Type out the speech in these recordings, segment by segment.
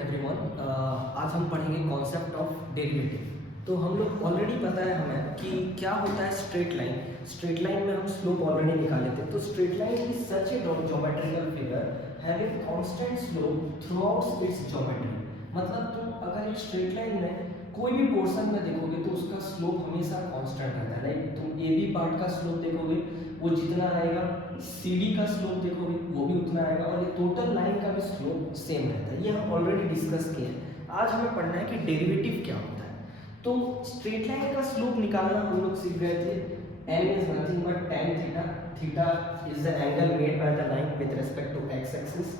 Everyone. आज हम पढ़ेंगे कॉन्सेप्ट ऑफ डेरिवेटिव। तो हम लोग ऑलरेडी पता है हमें कि क्या होता है स्ट्रेट लाइन। स्ट्रेट लाइन में हम स्लोप ऑलरेडी निकाले थे। तो straight line is such A geometrical figure having constant slope through out it's geometry. मतलब तुम अगर एक स्ट्रेट लाइन में कोई भी पोर्शन में देखोगे तो उसका स्लोप हमेशा कांस्टेंट रहता है। लाइक तुम ए बी पार्ट का स्लोप देखोगे वो जितना आएगा, सी डी का स्लोप देखोगे वो भी उतना आएगा, और ये टोटल लाइन का भी स्लोप सेम रहता है। ये हम ऑलरेडी डिस्कस किए हैं। आज हमें पढ़ना है कि डेरिवेटिव क्या होता है। तो स्ट्रेट लाइन का स्लोप निकालना हम लोग सीख गए थे। n is nothing but tan theta. Theta is the angle made by the line with respect to x axis.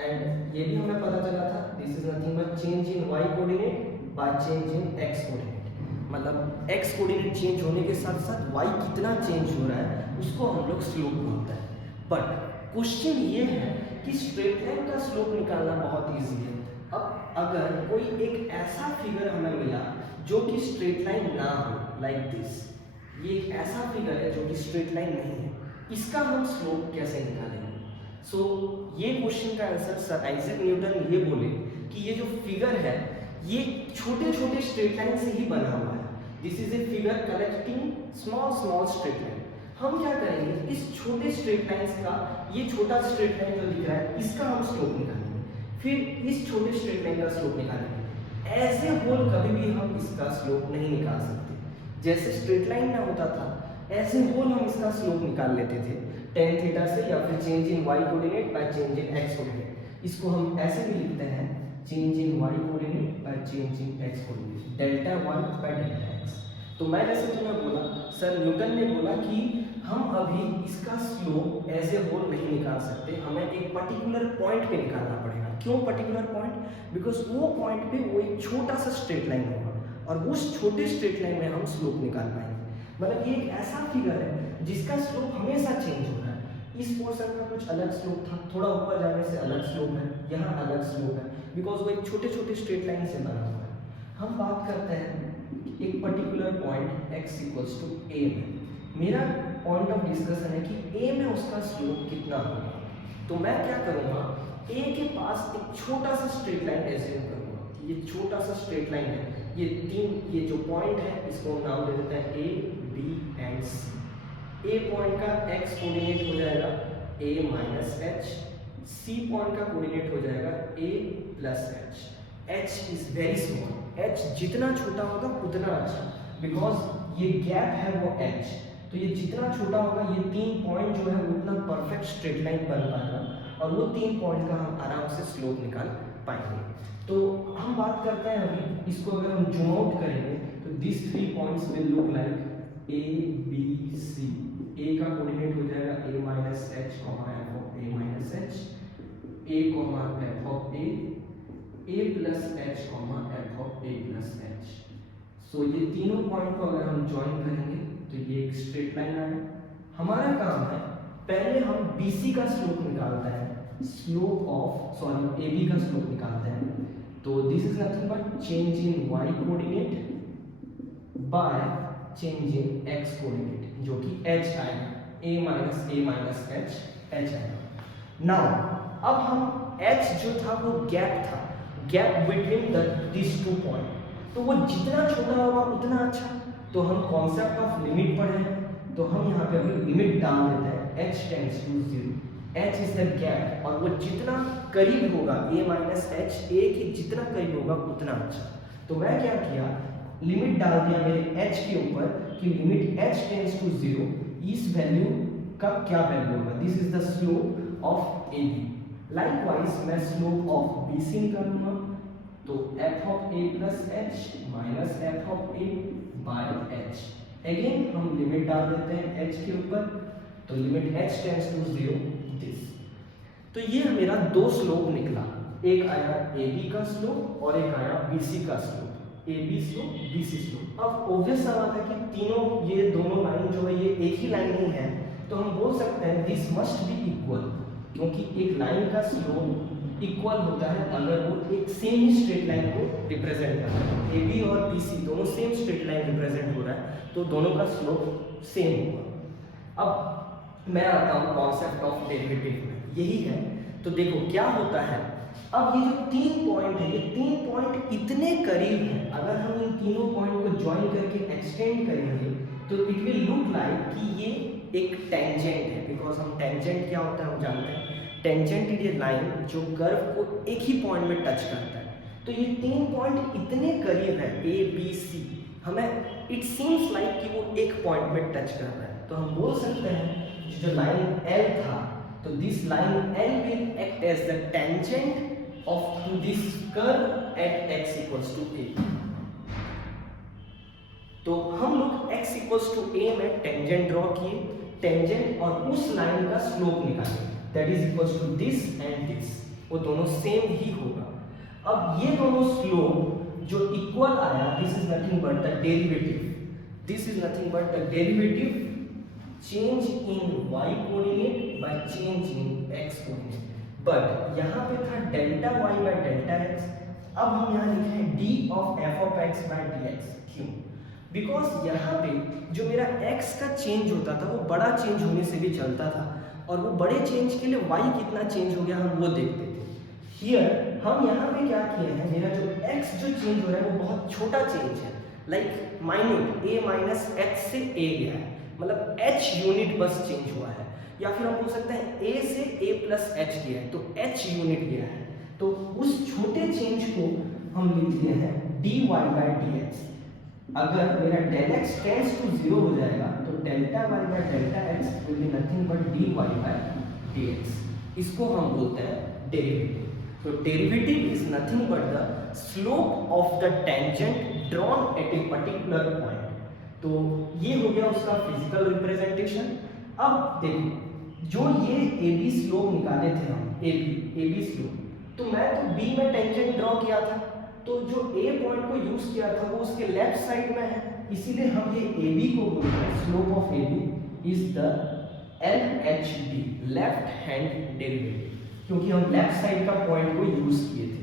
And ये भी हमें पता चला था this is nothing but change in y coordinate by change in x coordinate. मतलब x coordinate change होने के साथ साथ y कितना चेंज हो रहा है उसको हम लोग स्लोप बोलते हैं। बट क्वेश्चन ये है कि स्ट्रेट लाइन का स्लोप निकालना बहुत इजी है। अब अगर कोई एक ऐसा फिगर हमें मिला जो कि स्ट्रेट लाइन ना हो, लाइक दिस, ये एक ऐसा फिगर है जो कि स्ट्रेट लाइन नहीं है, इसका हम स्लोप कैसे निकालेंगे? सो ये क्वेश्चन का आंसर सर आइजैक न्यूटन ये बोले कि ये जो फिगर है ये छोटे छोटे स्ट्रेट लाइन से ही बना हुआ है। This is a figure collecting small small straight line. हम क्या करेंगे, इस छोटे स्ट्रेट लाइंस का, ये छोटा स्ट्रेट लाइन जो दिख रहा है इसका हम स्लोप निकालेंगे, फिर इस छोटे स्ट्रेट लाइन का स्लोप निकालेंगे। एज ए होल कभी भी हम इसका स्लोप नहीं निकाल सकते। जैसे स्ट्रेट लाइन में होता था एज ए होल हम इसका स्लोप निकाल लेते थे tan थीटा से, या फिर change in y coordinate by change in x coordinate. इसको हम ऐसे भी लिखते हैं change in y coordinate by change in x coordinate, delta 1 bye delta x। तो मैं जैसे तुम्हें बोला, सर न्यूटन ने बोला कि हम अभी इसका स्लोप एज ए होल नहीं निकाल सकते, हमें एक पर्टिकुलर पॉइंट पे निकालना पड़ेगा। क्यों पर्टिकुलर पॉइंट? बिकॉज वो पॉइंट पे वो एक छोटा सा स्ट्रेट लाइन होगा और उस छोटे स्ट्रेट लाइन में हम स्लोप निकाल पाएंगे। मतलब ये एक ऐसा फिगर है जिसका स्लोप हमेशा चेंज हो रहा है। इस पोर्शन का कुछ अलग स्लोप था, थोड़ा ऊपर जाने से अलग स्लोप है, यहाँ अलग स्लोप है, बिकॉज वो एक छोटे छोटे स्ट्रेट लाइन से बना हुआ है। हम बात करते हैं एक particular point x equals to a में। मेरा पॉइंट ऑफ डिस्कशन है कि a में उसका स्लोप कितना होगा। तो मैं क्या करूँगा, a के पास एक छोटा सा स्ट्रेट लाइन एज्यूम करूँगा। ये छोटा सा स्ट्रेट लाइन है, ये जो पॉइंट है इसको हम नाम दे देते हैं a, b and c। a point का x कोऑर्डिनेट हो जाएगा a minus h, c point का कोऑर्डिनेट हो जाएगा a plus h। h is very small, h जितना छोटा होगा उतना अच्छा, बिकॉज ये गैप है वो h। तो ये जितना छोटा होगा ये 3 पॉइंट जो है उतना परफेक्ट स्ट्रेट लाइन बन पाएगा और वो 3 पॉइंट का हम आराम से स्लोप निकाल पाएंगे। तो हम बात करते हैं अभी इसको, अगर हम जूम आउट करेंगे तो this 3 points will look like a b c। a का कोऑर्डिनेट हो जाएगा a minus h f of a minus h, a f of a plus h f of a plus h। सो ये तीनों point को अगर हम ज्वाइन करेंगे तो ये एक स्ट्रेट लाइन आएगा। हमारा काम है पहले हम BC का स्लोप निकालते हैं, AB का स्लोप निकालते हैं। तो this is nothing but change in y coordinate by change in x coordinate, जो कि h आएगा, a माइनस h आएगा। नाउ अब हम h जो था वो गैप बिटवीन दिस 2 पॉइंट, तो वो जितना छोटा होगा उतना अच्छा। तो हम कॉन्सेप्ट ऑफ लिमिट पढ़े हैं, तो हम यहाँ पे अभी लिमिट डाल देते हैं h tends to 0। h is the gap, और वो जितना करीब होगा a माइनस h, a के जितना करीब होगा उतना अच्छा। तो मैं क्या किया, लिमिट डाल दिया मेरे h के ऊपर कि लिमिट h टेंड्स टू 0, इस वैल्यू का क्या वैल्यू होगा, this is the slope of AB। Likewise मैं स्लोप ऑफ BC निकालूंगा, तो f of a plus h minus f of a by h। Again हम लिमिट डाल देते हैं h के ऊपर, तो limit h tends to 0 this. तो ये मेरा 2 स्लोप निकला, एक आया AB का स्लोप और एक आया BC का slope, AB slope BC slope. अब ऑब्वियस सा बात है कि तीनों ये दोनों लाइन जो है ये एक ही लाइन ही है, तो हम बोल सकते हैं दिस मस्ट बी इक्वल, क्योंकि एक लाइन का स्लोप इक्वल होता है अगर वो एक सेम ही स्ट्रेट लाइन को रिप्रेजेंट कर रहा है। AB और BC दोनों सेम स्ट्रेट लाइन रिप्रेजेंट हो रहा है, तो दोनों का स्लोप सेम होगा। अब मैं आता हूँ कॉन्सेप्ट ऑफ डेरिवेटिव में, यही है। तो देखो क्या होता है अब ये जो 3 पॉइंट है, ये 3 पॉइंट इतने करीब हैं, अगर हम इन तीनों पॉइंट को ज्वाइन करके एक्सटेंड करेंगे तो इट विल लुक लाइक कि ये एक टेंजेंट है, बिकॉज हम टेंजेंट क्या होता है हम जानते हैं। टेंजेंट इज ए लाइन जो कर्व को एक ही पॉइंट में टच करता है। तो ये 3 पॉइंट इतने करीब है ए बी सी, हमें इट सीम्स लाइक कि वो एक पॉइंट में टच कर रहा है। तो हम बोल सकते हैं जो लाइन एल था, तो this line L will act as the tangent of to this curve at x equals to a। तो हम लोग x equals to a में टेंजेंट ड्रॉ किए, टेंजेंट और उस लाइन का स्लोप निकाले, that is equals to this and this, वो दोनों सेम ही होगा। अब ये दोनों स्लोप जो इक्वल आया, this is nothing but the derivative, this is nothing but the derivative change in y coordinate by change in x coordinate. But यहाँ पे था delta y by delta x, अब हम यहाँ लिखे हैं d of f of x by dx। क्यों? Because यहाँ पे जो मेरा x का चेंज होता था वो बड़ा चेंज होने से भी चलता था, और वो बड़े चेंज के लिए y कितना चेंज हो गया हम वो देखते थे। हियर हम यहाँ पे क्या किए हैं, मेरा जो x जो चेंज हो रहा है वो बहुत छोटा चेंज है, like minute a minus h से a गया है, मतलब h यूनिट बस चेंज हुआ है, या फिर हम बोल सकते हैं a से a प्लस h गया है तो h यूनिट गया है। तो उस छोटे चेंज को हम लिख दिए हैं dy बाय dx। अगर मेरा del x टेंड्स टू 0 हो जाएगा तो delta y by delta x will be nothing but dy by dx। इसको हम बोलते हैं डेरिवेटिव। तो derivative is nothing but the slope of the tangent drawn at a particular point. तो ये हो गया उसका फिजिकल रिप्रेजेंटेशन। अब देखो जो ये ए बी स्लोप निकाले थे हम, ए बी स्लोप, तो मैं तो बी में टेंजेंट ड्रॉ किया था, तो जो ए पॉइंट को यूज किया था वो उसके लेफ्ट साइड में है, इसीलिए हम ये ए बी को बोलते हैं slope of A B is the L H D, left hand derivative, क्योंकि हम लेफ्ट साइड का पॉइंट को यूज किए थे।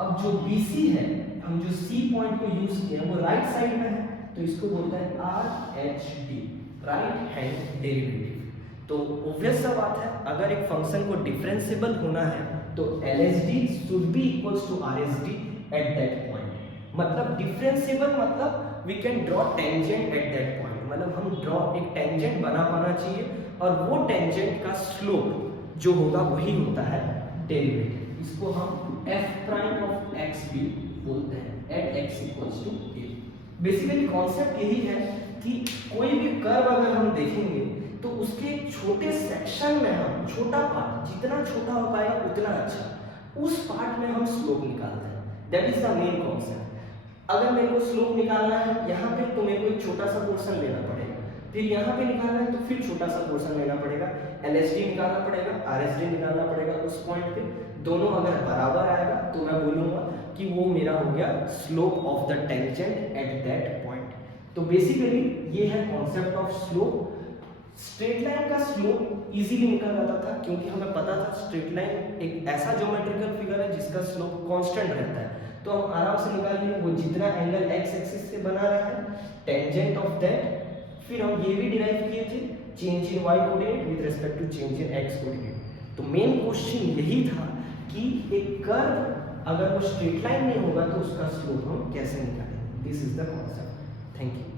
अब जो बी सी है, हम जो सी पॉइंट को यूज किया वो राइट साइड में है, तो इसको बोलते हैं R H D, right hand derivative. तो ऑब्वियस सा बात है, अगर एक फंक्शन को डिफरेंशिएबल होना है तो LHD should be equals to RHD at that point. मतलब डिफरेंशिएबल मतलब we can draw tangent at that point, मतलब हम ड्रॉ एक टेंजेंट बना पाना चाहिए, और वो टेंजेंट का स्लोप जो होगा वही होता है डेरिवेटिव। इसको हम f प्राइम ऑफ x भी बोलते हैं at x equals to a। Basically concept यही है कि कोई भी कर्व अगर हम देखेंगे तो उसके छोटे सेक्शन में हम छोटा पार्ट जितना छोटा हो पाएगा उतना अच्छा, उस पार्ट में हम स्लोप निकालते हैं। That is the main concept. अगर मेरे को स्लोप निकालना है यहाँ पे तो मेरे को एक छोटा सा पोर्शन लेना पड़ेगा, फिर यहाँ पे निकालना है तो फिर छोटा सा पोर्शन लेना पड़ेगा, LHD निकालना पड़ेगा, RHD निकालना पड़ेगा उस पॉइंट पे। दोनों अगर बराबर आएगा तो मैं बोलूँगा कि वो मेरा हो गया slope of the tangent at that point. तो बेसिकली ये है concept of slope. Straight line का स्लोप इजीली निकल जाता था, क्योंकि हमें पता था स्ट्रेट लाइन एक ऐसा ज्योमेट्रिकल फिगर है जिसका स्लोप कांस्टेंट रहता है, तो हम आराम से निकाल लिए वो जितना एंगल x एक्सिस से बना रहा है टेंजेंट ऑफ दैट। फिर हम ये भी डिराइव किए थे change in y coordinate with respect to change in x coordinate. तो मेन क्वेश्चन यही था कि एक कर्व अगर वो स्ट्रेट लाइन नहीं होगा तो उसका स्लोप हम कैसे निकालेंगे। This is the concept. Thank you.